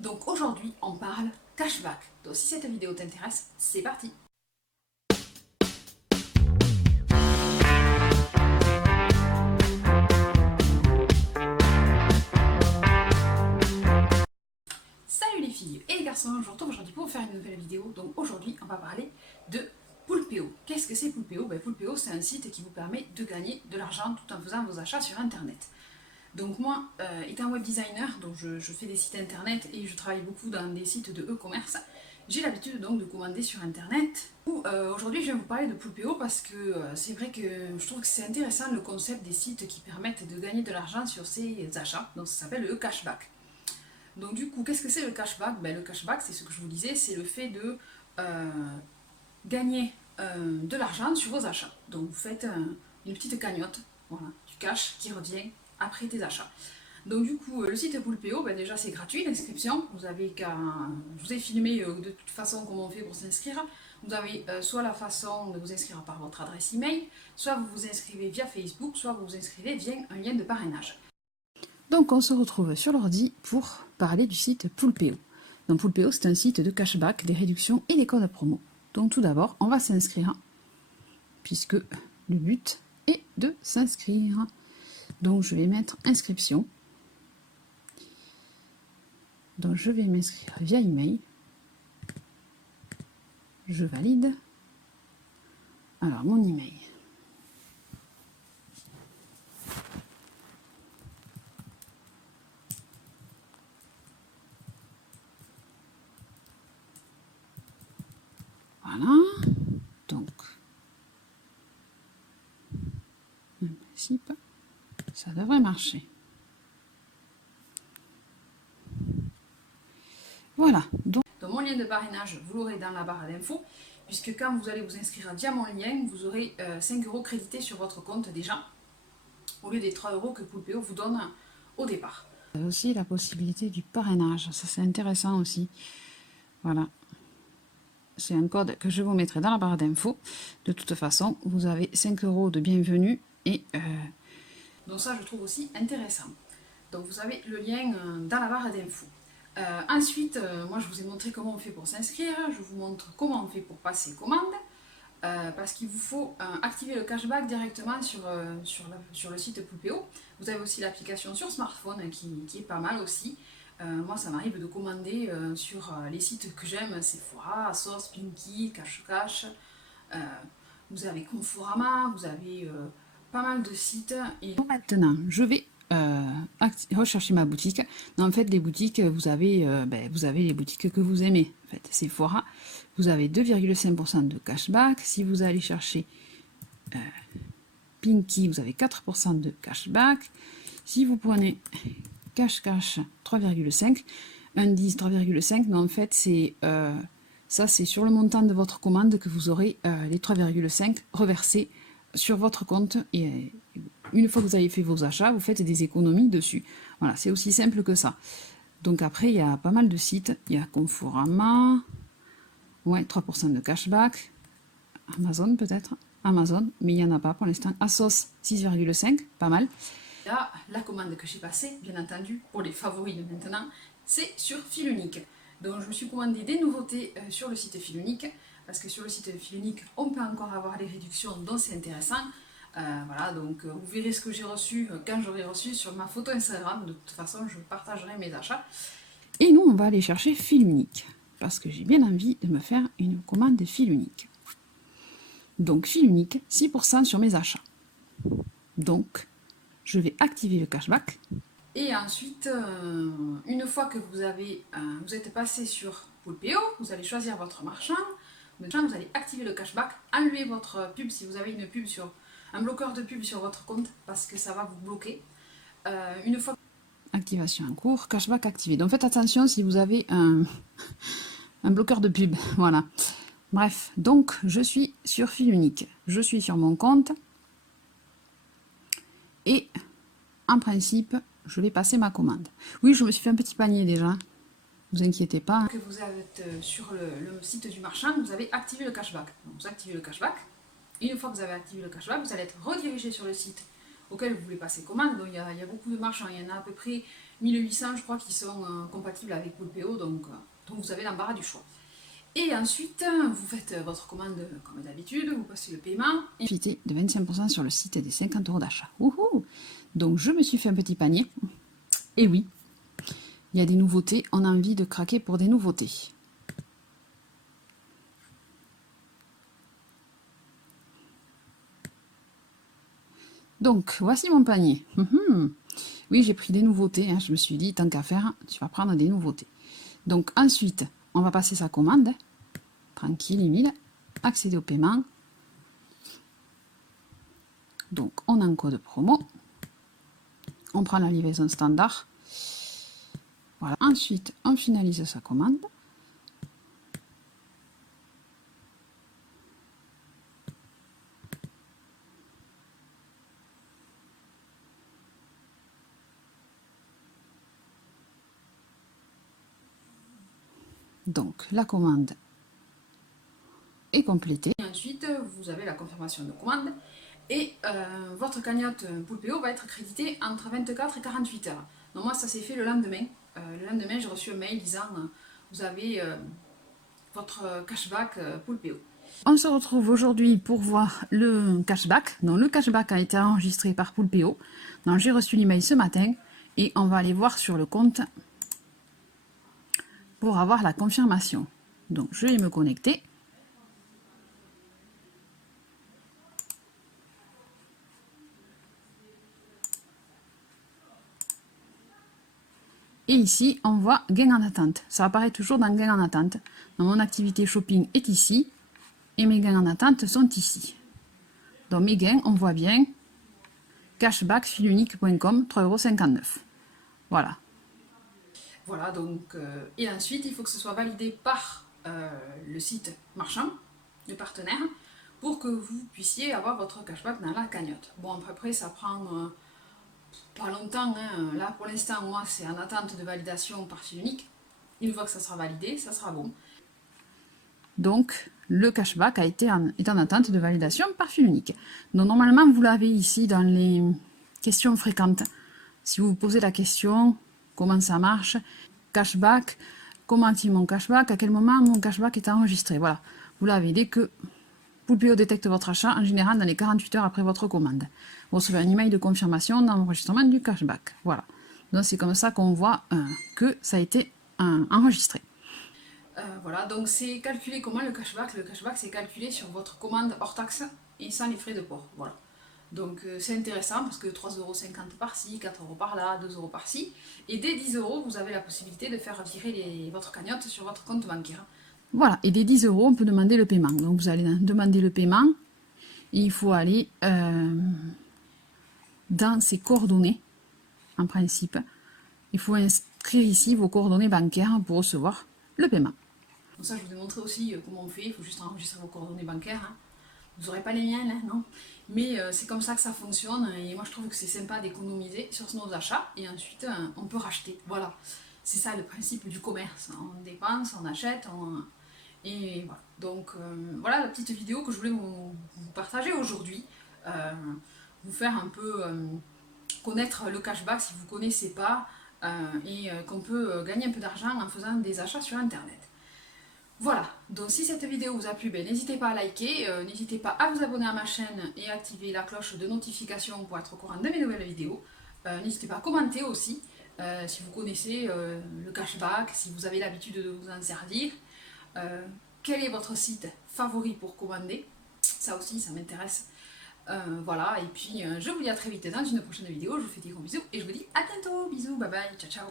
Donc aujourd'hui, on parle cashback. Donc si cette vidéo t'intéresse, c'est parti. Salut les filles et les garçons, je vous retrouve aujourd'hui pour vous faire une nouvelle vidéo. Donc aujourd'hui, on va parler de Poulpeo. Qu'est-ce que c'est Poulpeo? Poulpeo, c'est un site qui vous permet de gagner de l'argent tout en faisant vos achats sur internet. Donc moi, étant web designer, donc je fais des sites internet et je travaille beaucoup dans des sites de e-commerce. J'ai l'habitude donc de commander sur internet. Aujourd'hui, je vais vous parler de Poulpeo parce que c'est vrai que je trouve que c'est intéressant le concept des sites qui permettent de gagner de l'argent sur ses achats. Donc ça s'appelle le cashback. Donc du coup, qu'est-ce que c'est le cashback? Le cashback, c'est ce que je vous disais, c'est le fait de gagner de l'argent sur vos achats. Donc vous faites une petite cagnotte, voilà, du cash qui revient après tes achats. Donc du coup, le site Poulpeo, déjà c'est gratuit l'inscription. Vous avez qu'à, je vous ai filmé de toute façon comment on fait pour s'inscrire. Vous avez soit la façon de vous inscrire par votre adresse email, soit vous vous inscrivez via Facebook, soit vous vous inscrivez via un lien de parrainage. Donc on se retrouve sur l'ordi pour parler du site Poulpeo. Donc Poulpeo, c'est un site de cashback, des réductions et des codes promo. Donc tout d'abord, on va s'inscrire, puisque le but est de s'inscrire. Donc je vais mettre inscription. Donc je vais m'inscrire via email. Je valide. Alors mon email. Voilà. Donc, en principe, ça devrait marcher. Voilà. Donc mon lien de parrainage, vous l'aurez dans la barre d'infos, puisque quand vous allez vous inscrire via mon lien, vous aurez 5 € crédités sur votre compte déjà, au lieu des 3 € que Poulpeo vous donne au départ. Il y a aussi la possibilité du parrainage, ça c'est intéressant aussi. Voilà. C'est un code que je vous mettrai dans la barre d'infos. De toute façon, vous avez 5 € de bienvenue et donc ça je trouve aussi intéressant. Donc vous avez le lien dans la barre d'infos. Ensuite, moi je vous ai montré comment on fait pour s'inscrire, je vous montre comment on fait pour passer commande, parce qu'il vous faut activer le cashback directement sur le site Poulpeo. Vous avez aussi l'application sur smartphone qui est pas mal aussi. Moi ça m'arrive de commander sur les sites que j'aime, Sephora, ASOS, Pinky, Cash. Vous avez Conforama, vous avez pas mal de sites. Et maintenant, je vais rechercher ma boutique. En fait, les boutiques, vous avez les boutiques que vous aimez. En fait, Sephora, vous avez 2,5% de cashback. Si vous allez chercher Pinky, vous avez 4% de cashback. Si vous prenez Cash 3,5, indice 3,5, mais en fait, c'est ça, c'est sur le montant de votre commande que vous aurez les 3,5 reversés sur votre compte. Et une fois que vous avez fait vos achats, vous faites des économies dessus. Voilà, c'est aussi simple que ça. Donc après, il y a pas mal de sites. Il y a Conforama, ouais, 3% de cashback. Amazon peut-être, Amazon, mais il n'y en a pas pour l'instant. ASOS, 6,5, pas mal. Là, la commande que j'ai passée, bien entendu, pour les favoris de maintenant, c'est sur Filunique. Donc je me suis commandé des nouveautés sur le site Filunique, parce que sur le site Filunique, on peut encore avoir les réductions, donc c'est intéressant. Voilà, donc vous verrez ce que j'ai reçu quand j'aurai reçu sur ma photo Instagram. De toute façon, je partagerai mes achats. Et nous, on va aller chercher Filunique, parce que j'ai bien envie de me faire une commande de Filunique. Donc Filunique, 6% sur mes achats. Donc, je vais activer le cashback. Et ensuite, une fois que vous êtes passé sur Poulpeo, vous allez choisir votre marchand. Vous allez activer le cashback, enlever votre pub si vous avez une pub un bloqueur de pub sur votre compte, parce que ça va vous bloquer. Une fois activation en cours, cashback activé. Donc faites attention si vous avez un bloqueur de pub. Voilà. Bref, donc je suis sur Filunique. Je suis sur mon compte. Et en principe, je vais passer ma commande. Oui, je me suis fait un petit panier déjà. Ne vous inquiétez pas. Que vous êtes sur le site du marchand, vous avez activé le cashback. Donc vous activez le cashback. Et une fois que vous avez activé le cashback, vous allez être redirigé sur le site auquel vous voulez passer commande. Donc il y a beaucoup de marchands. Il y en a à peu près 1800 je crois qui sont compatibles avec Poulpeo, donc vous avez l'embarras du choix. Et ensuite, vous faites votre commande comme d'habitude, vous passez le paiement. Profitez de 25% sur le site des 50 € d'achat. Donc je me suis fait un petit panier. Et oui, il y a des nouveautés, on a envie de craquer pour des nouveautés. Donc, voici mon panier. Oui, j'ai pris des nouveautés, hein. Je me suis dit, tant qu'à faire, tu vas prendre des nouveautés. Donc, ensuite, on va passer sa commande. Tranquille, humide. Accéder au paiement. Donc, on a un code promo. On prend la livraison standard. Voilà. Ensuite, on finalise sa commande. Donc, la commande est complétée. Et ensuite, vous avez la confirmation de commande. Et votre cagnotte Poulpeo va être créditée entre 24 et 48 heures. Donc moi, ça s'est fait le lendemain. Le lendemain, j'ai reçu un mail disant vous avez votre cashback Poulpeo. On se retrouve aujourd'hui pour voir le cashback. Donc le cashback a été enregistré par Poulpeo. Donc j'ai reçu l'email ce matin et on va aller voir sur le compte pour avoir la confirmation. Donc je vais me connecter. Et ici, on voit gain en attente. Ça apparaît toujours dans gain en attente. Donc mon activité shopping est ici et mes gains en attente sont ici. Donc mes gains, on voit bien cashback filunique.com 3,59 €. Voilà. Voilà, donc, et ensuite, il faut que ce soit validé par le site marchand, le partenaire, pour que vous puissiez avoir votre cashback dans la cagnotte. Bon, à peu près, ça prend pas longtemps. Hein. Là, pour l'instant, moi, c'est en attente de validation par Filunique. Une fois que ça sera validé, ça sera bon. Donc, le cashback est en attente de validation par Filunique. Donc, normalement, vous l'avez ici dans les questions fréquentes. Si vous vous posez la question, comment ça marche, cashback, comment activer mon cashback, à quel moment mon cashback est enregistré. Voilà, vous l'avez dès que Poulpeo détecte votre achat, en général dans les 48 heures après votre commande. Vous recevez un email de confirmation d'enregistrement du cashback. Voilà, donc c'est comme ça qu'on voit que ça a été enregistré. Voilà, donc c'est calculé comment le cashback? Le cashback, c'est calculé sur votre commande hors taxe et sans les frais de port. Voilà. Donc c'est intéressant parce que 3,50 € par-ci, 4 € par-là, 2 € par-ci. Et dès 10 €, vous avez la possibilité de faire virer votre cagnotte sur votre compte bancaire. Voilà, et dès 10 €, on peut demander le paiement. Donc vous allez demander le paiement. Et il faut aller dans ses coordonnées, en principe. Il faut inscrire ici vos coordonnées bancaires pour recevoir le paiement. Donc ça, je vous ai montré aussi comment on fait. Il faut juste enregistrer vos coordonnées bancaires. Hein. Vous n'aurez pas les miennes, hein, non. Mais c'est comme ça que ça fonctionne. Et moi, je trouve que c'est sympa d'économiser sur nos achats. Et ensuite, on peut racheter. Voilà. C'est ça le principe du commerce. On dépense, on achète, et voilà. Donc, voilà la petite vidéo que je voulais vous partager aujourd'hui. Vous faire un peu connaître le cashback si vous ne connaissez pas. Et qu'on peut gagner un peu d'argent en faisant des achats sur Internet. Voilà, donc si cette vidéo vous a plu, n'hésitez pas à liker, n'hésitez pas à vous abonner à ma chaîne et à activer la cloche de notification pour être au courant de mes nouvelles vidéos. N'hésitez pas à commenter aussi, si vous connaissez le cashback, si vous avez l'habitude de vous en servir. Quel est votre site favori pour commander? Ça aussi, ça m'intéresse. Voilà, et puis je vous dis à très vite dans une prochaine vidéo. Je vous fais des gros bisous et je vous dis à bientôt. Bisous, bye bye, ciao ciao.